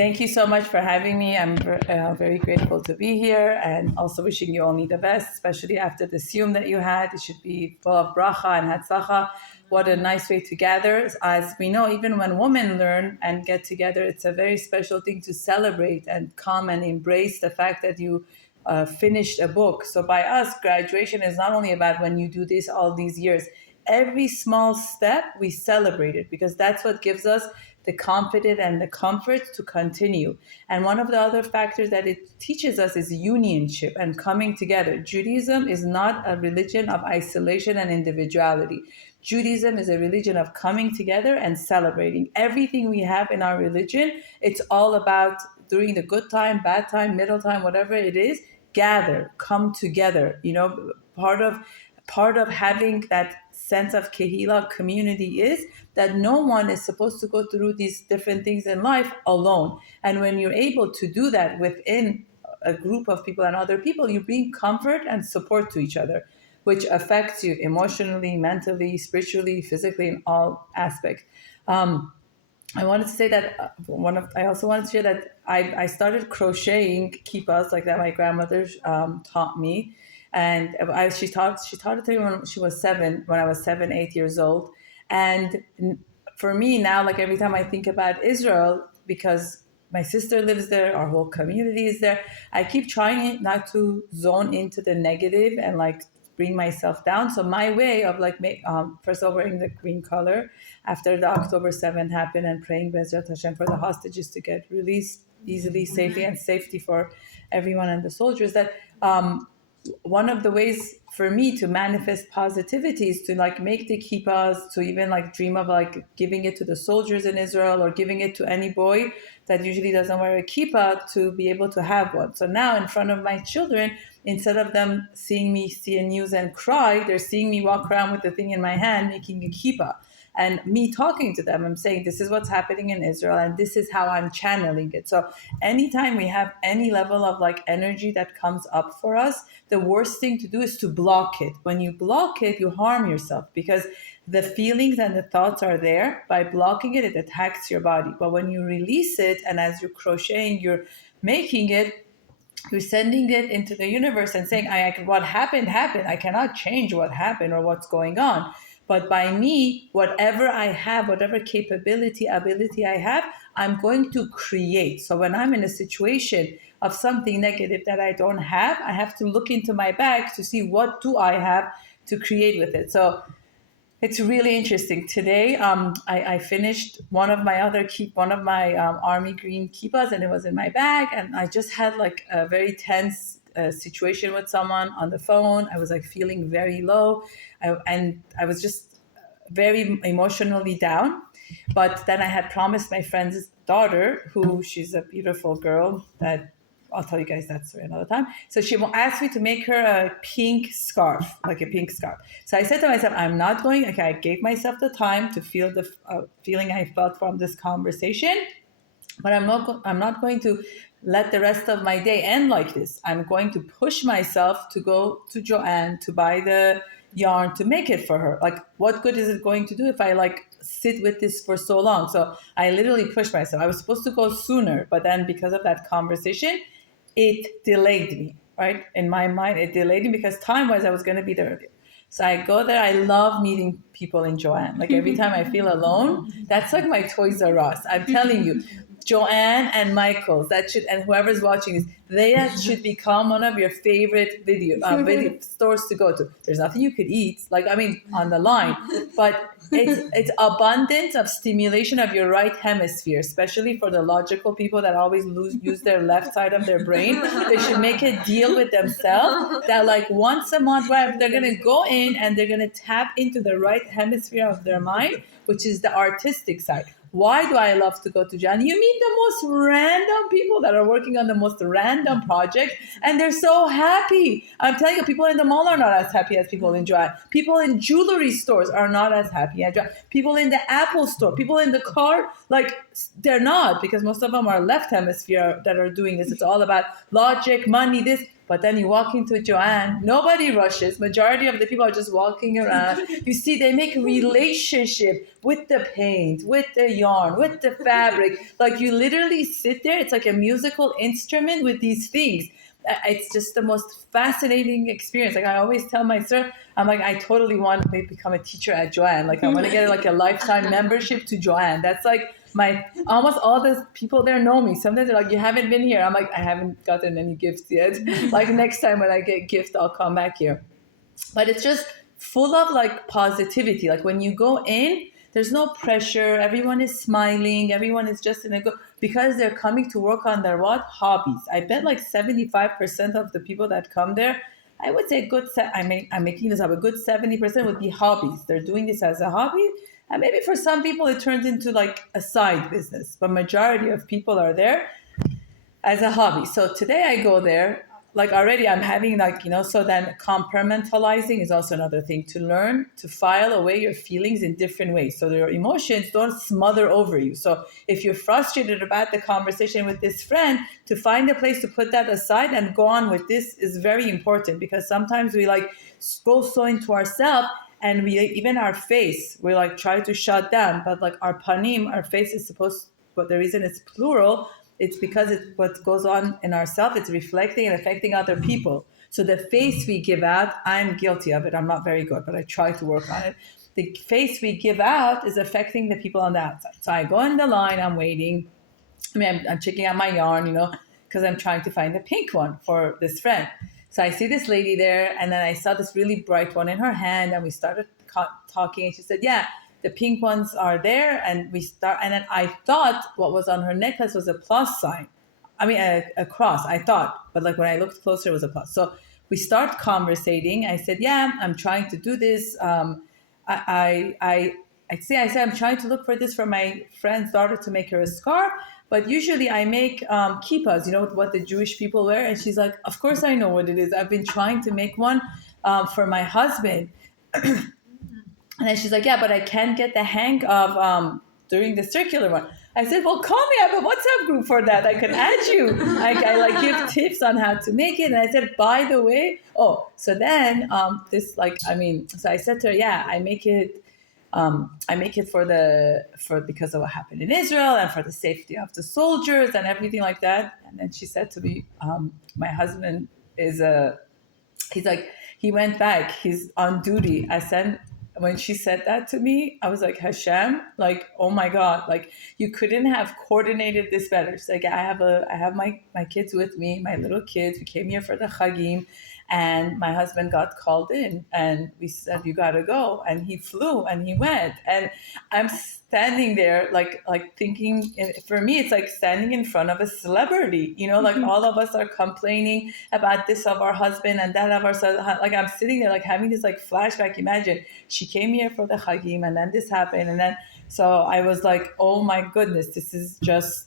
Thank you so much for having me. I'm very grateful to be here, and also wishing you only the best, especially after the siyum that you had. It should be full of bracha and hatzlacha. What a nice way to gather. As we know, even when women learn and get together, it's a very special thing to celebrate and come and embrace the fact that you finished a book. So by us, graduation is not only about when you do this all these years. Every small step we celebrate it, because that's what gives us the confidence and the comfort to continue. And one of the other factors that it teaches us is unionship and coming together. Judaism is not a religion of isolation and individuality. Judaism is a religion of coming together and celebrating. Everything we have in our religion, it's all about during the good time, bad time, middle time, whatever it is, gather, come together. Part of having that sense of kehila, community, is that no one is supposed to go through these different things in life alone. And when you're able to do that within a group of people and other people, you bring comfort and support to each other, which affects you emotionally, mentally, spiritually, physically, in all aspects. I wanted to say that I also wanted to share that I started crocheting kippas like that my grandmother taught me, and she taught it to me when she was 7, when I was 7, 8 years old. And for me now, like every time I think about Israel, because my sister lives there, our whole community is there, I keep trying not to zone into the negative and like bring myself down. So my way of like, first of all, wearing the green color after the October 7th happened, and praying Bezrat Hashem for the hostages to get released easily, safely, and safety for everyone and the soldiers. That one of the ways for me to manifest positivity is to like make the kippas, to even like dream of like giving it to the soldiers in Israel, or giving it to any boy that usually doesn't wear a kippah to be able to have one. So now in front of my children, instead of them seeing me see a news and cry, they're seeing me walk around with the thing in my hand making a kippah. And me talking to them, I'm saying, this is what's happening in Israel, and this is how I'm channeling it. So anytime we have any level of like energy that comes up for us, the worst thing to do is to block it. When you block it, you harm yourself, because the feelings and the thoughts are there. By blocking it, it attacks your body. But when you release it, and as you're crocheting, you're making it, you're sending it into the universe and saying, what happened, happened. I cannot change what happened or what's going on. But by me, whatever I have, whatever ability I have, I'm going to create. So when I'm in a situation of something negative that I don't have, I have to look into my bag to see what do I have to create with it. So it's really interesting. Today, I finished one of my army green kippas, and it was in my bag. And I just had like a very tense situation with someone on the phone. I was like feeling very low, and I was just very emotionally down. But then I had promised my friend's daughter, who she's a beautiful girl, that I'll tell you guys that story another time. So she asked me to make her a pink scarf, like a pink scarf. So I said to myself, I'm not going, okay, I gave myself the time to feel the feeling I felt from this conversation, but I'm not going to let the rest of my day end like this. I'm going to push myself to go to Joanne to buy the yarn to make it for her. Like, what good is it going to do if I like sit with this for so long? So I literally pushed myself. I was supposed to go sooner, but then because of that conversation, it delayed me, right? In my mind, it delayed me because time-wise, I was going to be there earlier. So I go there. I love meeting people in Joanne. Like every time I feel alone, that's like my Toys R Us. I'm telling you, Joanne and Michael's, and whoever's watching this, they should become one of your favorite video stores to go to. There's nothing you could eat, on the line, but it's abundance of stimulation of your right hemisphere, especially for the logical people that always use their left side of their brain. They should make a deal with themselves that like once a month, right, they're gonna go in and they're gonna tap into the right hemisphere of their mind, which is the artistic side. Why do I love to go to Joanne? You meet the most random people that are working on the most random projects, and they're so happy. I'm telling you, people in the mall are not as happy as people in Joanne. People in jewelry stores are not as happy as Joanne. People in the Apple store, people in the car, like they're not, because most of them are left hemisphere that are doing this. It's all about logic, money, this. But then you walk into Joanne, nobody rushes. Majority of the people are just walking around. You see, they make a relationship with the paint, with the yarn, with the fabric. Like you literally sit there. It's like a musical instrument with these things. It's just the most fascinating experience. Like I always tell my sir, I'm like, I totally want to become a teacher at Joanne. Like I want to get like a lifetime membership to Joanne. That's like my, almost all the people there know me. Sometimes they're like, you haven't been here. I'm like, I haven't gotten any gifts yet. Like next time when I get gifts, I'll come back here. But it's just full of like positivity. Like when you go in, there's no pressure. Everyone is smiling. Everyone is just in a good, because they're coming to work on their what? Hobbies. I bet like 75% of the people that come there, I would say I'm making this up, a good 70% would be hobbies. They're doing this as a hobby. And maybe for some people it turns into like a side business, but majority of people are there as a hobby. So today I go there, like already I'm having like, so then compartmentalizing is also another thing, to learn to file away your feelings in different ways. So your emotions don't smother over you. So if you're frustrated about the conversation with this friend, to find a place to put that aside and go on with this is very important, because sometimes we like go so into ourselves, and we, even our face, we like try to shut down, but like our panim, our face is supposed, but the reason it's plural, it's because it's what goes on in ourselves. It's reflecting and affecting other people. So the face we give out, I'm guilty of it. I'm not very good, but I try to work on it. The face we give out is affecting the people on the outside. So I go in the line, I'm waiting. I mean, I'm checking out my yarn, because I'm trying to find the pink one for this friend. So I see this lady there, and then I saw this really bright one in her hand, and we started talking, and she said, yeah, the pink ones are there, and and then I thought what was on her necklace was a plus sign. I mean, a cross, I thought, but like when I looked closer, it was a plus. So we start conversating. I said, yeah, I'm trying to do this. I said, I'm trying to look for this for my friend's daughter to make her a scarf. But usually I make kippas, what the Jewish people wear. And she's like, of course I know what it is. I've been trying to make one for my husband. And then she's like, yeah, but I can't get the hang of doing the circular one. I said, well, call me. I have a WhatsApp group for that. I can add you. I like give tips on how to make it. And I said, by the way, so then so I said to her, yeah, I make it because of what happened in Israel and for the safety of the soldiers and everything like that. And then she said to me, my husband he went back, he's on duty. When she said that to me, I was like, Hashem, like, oh my God, like you couldn't have coordinated this better. She's like, I have my kids with me, my little kids. We came here for the Chagim, and my husband got called in, and we said, you gotta go. And he flew and he went. And I'm standing there like thinking, for me, it's like standing in front of a celebrity, like all of us are complaining about this of our husband and that of our son. Like I'm sitting there like having this like flashback. Imagine she came here for the Chagim, and then this happened. And then, so I was like, oh my goodness, this is just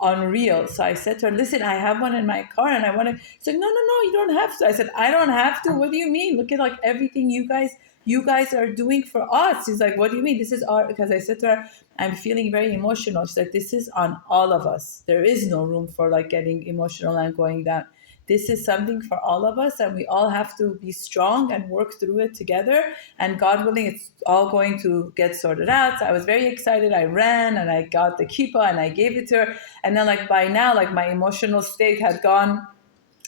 unreal. So I said to her, listen, I have one in my car and I want to. She's like, no, you don't have to. I said, I don't have to. What do you mean? Look at like everything you guys are doing for us. She's like, what do you mean? This is our, because I said to her, I'm feeling very emotional. She's like, this is on all of us. There is no room for like getting emotional and going down. This is something for all of us, and we all have to be strong and work through it together. And God willing, it's all going to get sorted out. So I was very excited. I ran and I got the kippah and I gave it to her. And then like by now, like my emotional state had gone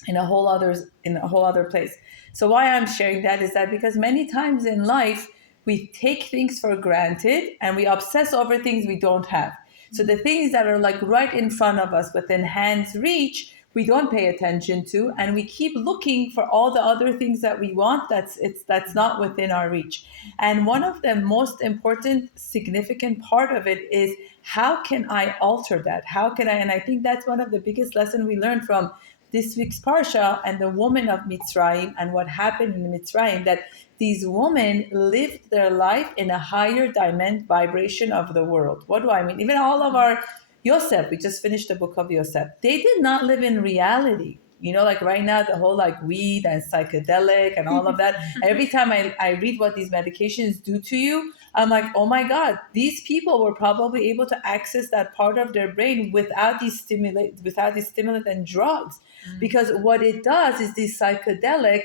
in a whole other place. So why I'm sharing that is that because many times in life, we take things for granted and we obsess over things we don't have. So the things that are like right in front of us within hand's reach, we don't pay attention to, and we keep looking for all the other things that we want that's not within our reach. And one of the most important, significant part of it is, how can I alter that? How can I? And I think that's one of the biggest lessons we learned from this week's Parsha and the woman of Mitzrayim and what happened in Mitzrayim, that these women lived their life in a higher vibration of the world. What do I mean? Even all of our Yosef, we just finished the book of Yosef. They did not live in reality. Like right now, the whole like weed and psychedelic and all of that. Every time I read what these medications do to you, I'm like, oh my God, these people were probably able to access that part of their brain without these stimulant and drugs. Because what it does is these psychedelic,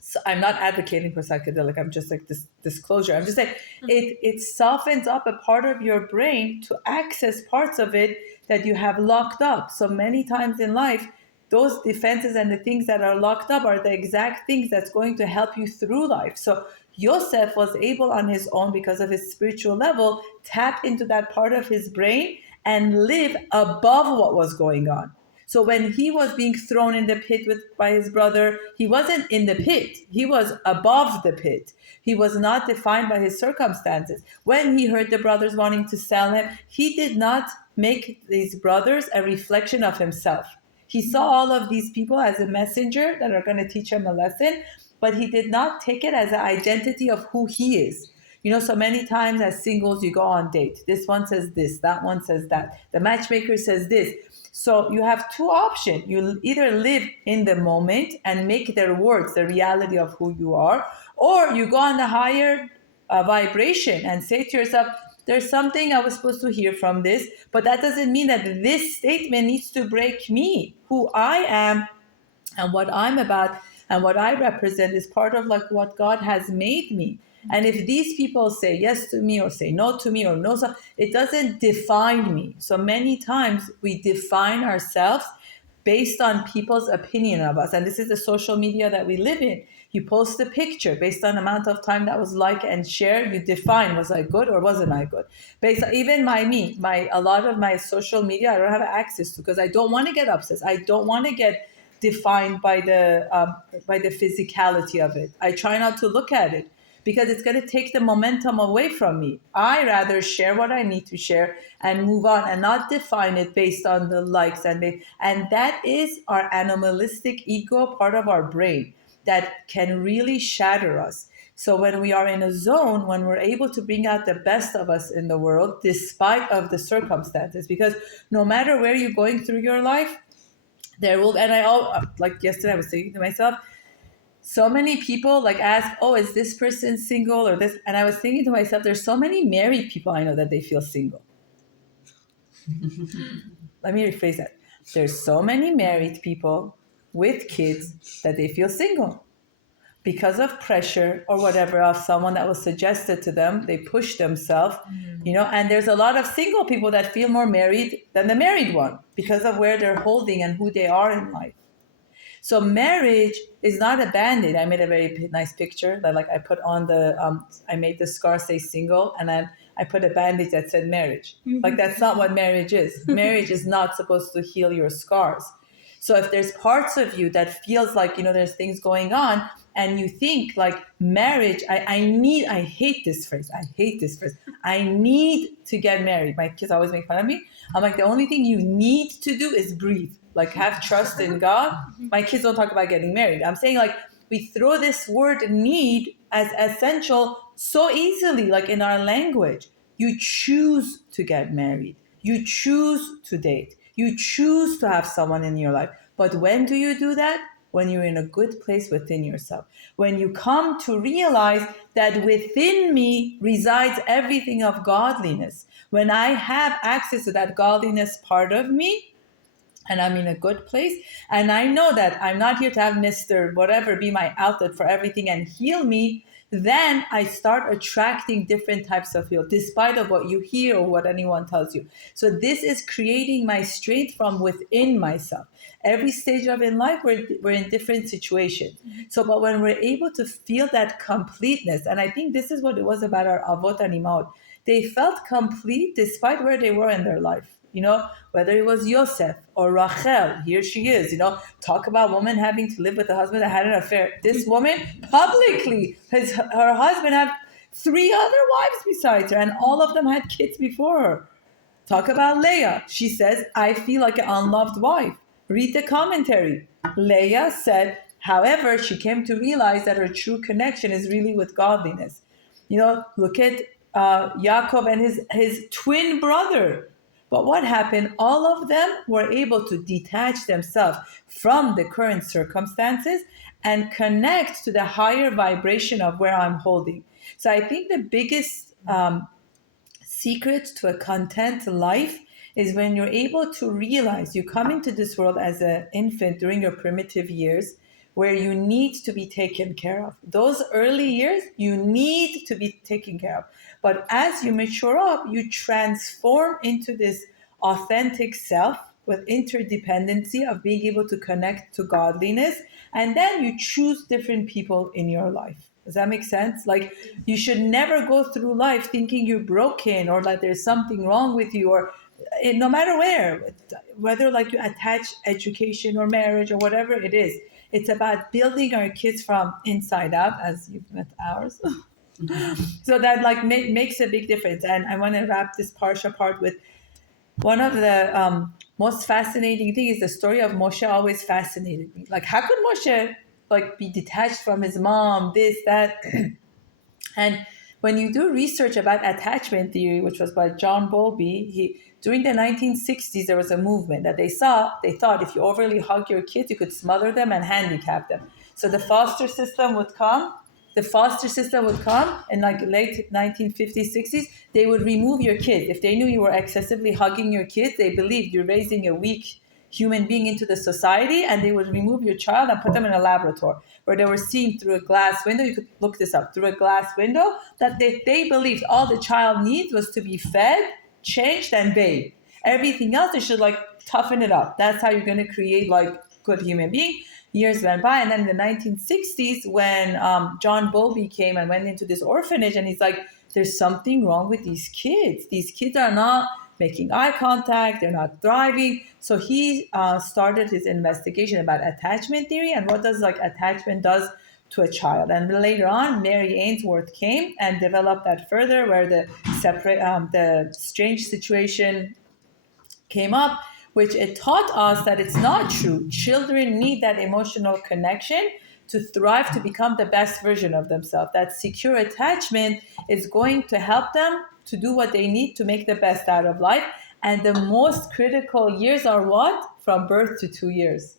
so I'm not advocating for psychedelic. I'm just like this disclosure. I'm just saying it softens up a part of your brain to access parts of it that you have locked up. So many times in life, those defenses and the things that are locked up are the exact things that's going to help you through life. So Yosef was able on his own, because of his spiritual level, tap into that part of his brain and live above what was going on. So when he was being thrown in the pit by his brother, he wasn't in the pit. He was above the pit. He was not defined by his circumstances. When he heard the brothers wanting to sell him, he did not make these brothers a reflection of himself. He saw all of these people as a messenger that are going to teach him a lesson, but he did not take it as an identity of who he is. So many times as singles, you go on date. This one says this, that one says that. The matchmaker says this. So you have two options. You either live in the moment and make their words the reality of who you are, or you go on the higher vibration and say to yourself, there's something I was supposed to hear from this, but that doesn't mean that this statement needs to break me. Who I am and what I'm about and what I represent is part of like what God has made me. And if these people say yes to me or say no to me or no, so it doesn't define me. So many times we define ourselves based on people's opinion of us. And this is the social media that we live in. You post a picture based on the amount of time that was liked and shared. You define, was I good or wasn't I good? Based on, even a lot of my social media, I don't have access to because I don't want to get obsessed. I don't want to get defined by the physicality of it. I try not to look at it because it's going to take the momentum away from me. I rather share what I need to share and move on and not define it based on the likes and that is our animalistic ego, part of our brain that can really shatter us. So when we are in a zone, when we're able to bring out the best of us in the world, despite of the circumstances, because no matter where you're going through your life, there will, and like yesterday I was thinking to myself, so many people like ask, oh, is this person single or this? And I was thinking to myself, there's so many married people I know that they feel single. Let me rephrase that. There's so many married people with kids that they feel single because of pressure or whatever of someone that was suggested to them. They push themselves, and there's a lot of single people that feel more married than the married one because of where they're holding and who they are in life. So marriage is not a band-aid. I made a very nice picture that like I put on I made the scar say single and then I put a band-aid that said marriage. Like that's not what marriage is. Marriage is not supposed to heal your scars. So if there's parts of you that feels like, there's things going on and you think like marriage, I hate this phrase. I need to get married. My kids always make fun of me. I'm like, the only thing you need to do is breathe. Like have trust in God. My kids don't talk about getting married. I'm saying like we throw this word need as essential so easily, like in our language. You choose to get married. You choose to date. You choose to have someone in your life. But when do you do that? When you're in a good place within yourself. When you come to realize that within me resides everything of godliness. When I have access to that godliness part of me, and I'm in a good place. And I know that I'm not here to have Mr. Whatever be my outlet for everything and heal me. Then I start attracting different types of heal, despite of what you hear or what anyone tells you. So this is creating my strength from within myself. Every stage of in life, we're in different situations. So, but when we're able to feel that completeness, and I think this is what it was about our Avot and Imaot, they felt complete despite where they were in their life. Whether it was Yosef or Rachel, here she is, talk about woman having to live with a husband that had an affair. This woman publicly, her husband had 3 other wives besides her, and all of them had kids before her. Talk about Leah. She says, I feel like an unloved wife. Read the commentary. Leah said, however, she came to realize that her true connection is really with godliness. Look at Yaakov and his twin brother. But what happened? All of them were able to detach themselves from the current circumstances and connect to the higher vibration of where I'm holding. So I think the biggest secret to a content life is when you're able to realize you come into this world as an infant during your primitive years where you need to be taken care of. Those early years, you need to be taken care of. But as you mature up, you transform into this authentic self with interdependency of being able to connect to godliness. And then you choose different people in your life. Does that make sense? Like, you should never go through life thinking you're broken or that there's something wrong with you, or no matter whether like you attach education or marriage or whatever it is. It's about building our kids from inside out, as you've met ours. So that like makes a big difference. And I want to wrap this Parsha part with one of the most fascinating thing is the story of Moshe always fascinated me. Like, how could Moshe like be detached from his mom, this, that? And when you do research about attachment theory, which was by John Bowlby, during the 1960s, there was a movement that they thought if you overly hug your kids, you could smother them and handicap them. So the foster system would come. In like late 1950s, 60s, they would remove your kids. If they knew you were excessively hugging your kids, they believed you're raising a weak human being into the society, and they would remove your child and put them in a laboratory where they were seen through a glass window. You could look this up, through a glass window, that they believed all the child needs was to be fed, changed, and bathed. Everything else, they should like toughen it up. That's how you're going to create like good human being. Years went by, and then in the 1960s, when John Bowlby came and went into this orphanage, and he's like, there's something wrong with these kids. These kids are not making eye contact, they're not thriving. So he started his investigation about attachment theory and what does like attachment does to a child. And later on, Mary Ainsworth came and developed that further, where the strange situation came up, which it taught us that it's not true. Children need that emotional connection to thrive, to become the best version of themselves. That secure attachment is going to help them to do what they need to make the best out of life. And the most critical years are what? From birth to 2 years.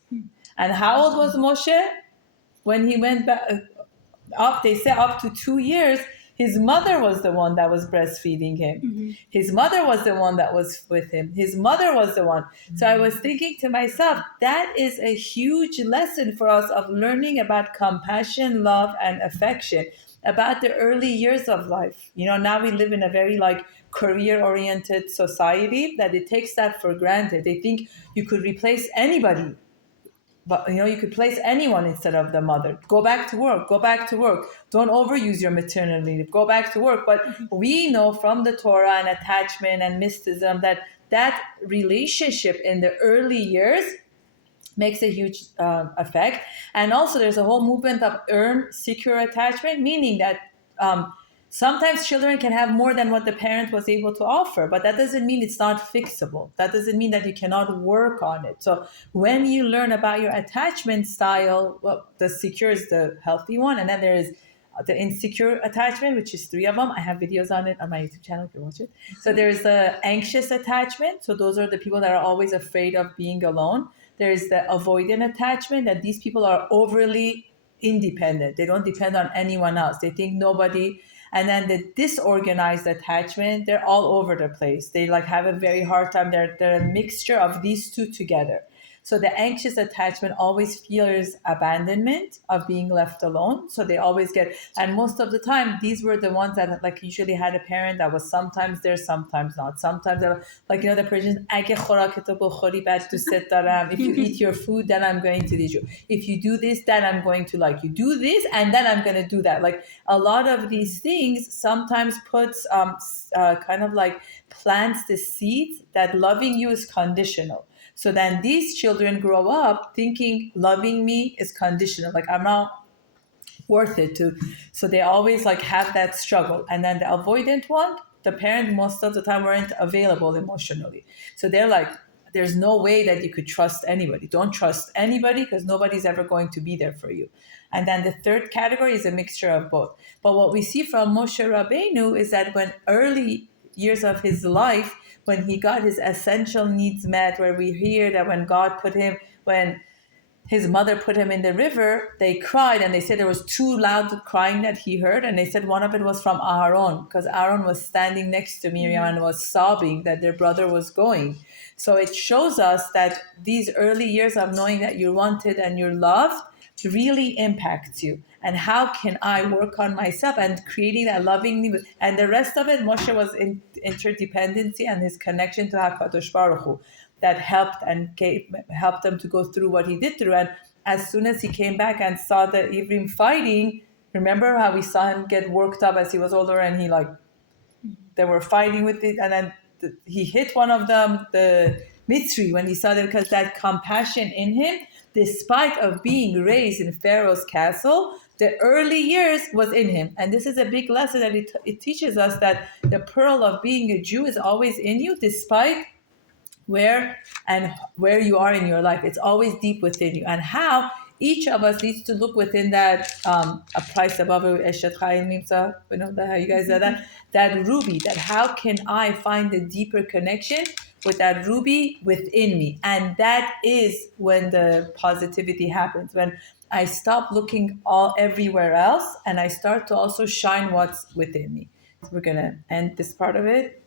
And how old was Moshe when he went back up? They say up to 2 years. His mother was the one that was breastfeeding him. Mm-hmm. His mother was the one that was with him. His mother was the one. Mm-hmm. So I was thinking to myself, that is a huge lesson for us of learning about compassion, love, and affection, about the early years of life. You know, now we live in a very like career-oriented society that it takes that for granted. They think you could replace anybody. But, you know, you could place anyone instead of the mother. Go back to work. Don't overuse your maternity leave. Go back to work. But we know from the Torah and attachment and mysticism that relationship in the early years makes a huge effect. And also there's a whole movement of earned secure attachment, meaning that sometimes children can have more than what the parent was able to offer, but that doesn't mean it's not fixable. That doesn't mean that you cannot work on it. So when you learn about your attachment style, well, the secure is the healthy one, and then there is the insecure attachment, which is 3 of them. I have videos on it on my YouTube channel if you watch it. So there's the anxious attachment. So those are the people that are always afraid of being alone. There's the avoidant attachment, that these people are overly independent. They don't depend on anyone else. They think nobody. And then the disorganized attachment, they're all over the place. They like have a very hard time. They're a mixture of these two together. So the anxious attachment always fears abandonment, of being left alone. So they always get, and most of the time, these were the ones that like usually had a parent that was sometimes there, sometimes not. Sometimes they're like, you know, the Persians, if you eat your food, then I'm going to teach you. If you do this, then I'm going to like you. Do this, and then I'm going to do that. Like a lot of these things sometimes puts kind of like plants the seeds that loving you is conditional. So then these children grow up thinking loving me is conditional, like I'm not worth it to. So they always like have that struggle. And then the avoidant one, the parent most of the time weren't available emotionally. So they're like, there's no way that you could trust anybody. Don't trust anybody because nobody's ever going to be there for you. And then the third category is a mixture of both. But what we see from Moshe Rabbeinu is that when early years of his life, when he got his essential needs met, where we hear that when his mother put him in the river, they cried, and they said there was too loud crying that he heard, and they said one of it was from Aaron, because Aaron was standing next to Miriam and was sobbing that their brother was going. So it shows us that these early years of knowing that you're wanted and you're loved really impacts you. And how can I work on myself and creating that loving me? And the rest of it, Moshe was in interdependency and his connection to HaKadosh Baruch Hu that helped him to go through what he did through. And as soon as he came back and saw the Ivrim fighting, remember how we saw him get worked up as he was older, and they were fighting with it, and then he hit one of them, the Mitzri, when he saw them, because that compassion in him, despite of being raised in Pharaoh's castle, the early years was in him. And this is a big lesson that it teaches us, that the pearl of being a Jew is always in you, despite where you are in your life. It's always deep within you, and how each of us needs to look within that a price above Eshet Chayim Nimsa, how you guys say that ruby, that how can I find the deeper connection with that ruby within me. And that is when the positivity happens, when I stop looking everywhere else, and I start to also shine what's within me. So we're gonna end this part of it.